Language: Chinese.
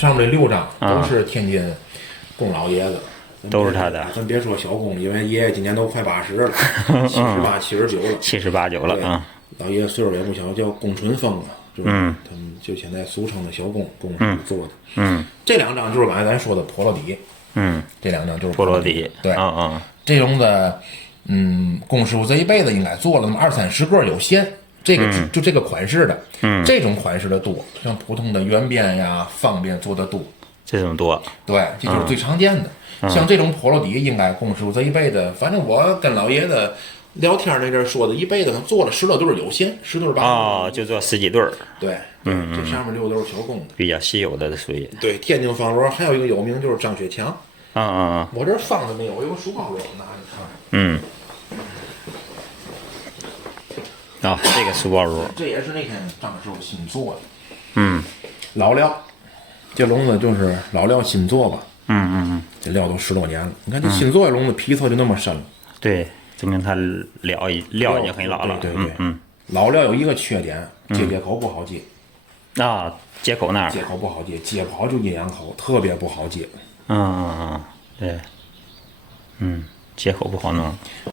上面这6张都是天津龚老爷子，都是他的。咱别说小龚，因为爷爷今年都快80了，78、79了，78、9了啊。老爷子岁数也不小，叫龚春风啊，就是他们就现在俗称的小龚，龚师傅做的。这2张就是刚才咱说的婆罗底。这2张就是婆罗底。对，这种的，龚师傅这一辈子应该做了那么20-30个有限。这个就这个款式的，这种款式的多，像普通的圆边呀、方边做的多，这种多，对，这就是最常见的。像这种婆罗底，应该龚师傅这一辈子，反正我跟老爷子聊天那阵说的，一辈子他做了10多对有限，10对8对。哦，就做10几对。对，这上面6都是小龚的，比较稀有的属于。对，天津方螺还有一个有名就是张学强。我这放的没有，有个书包有，拿着看。这个书包如，这也是那天张师傅新做的。老料，这笼子就是老料新做吧。这料都10多年了。你看这新做的笼子皮色就那么深了。对，证明它料已经很老了。对。老料有一个缺点，接口不好接。接口那儿。接口不好接，接不好就阴阳口，特别不好接。对。接口不好弄。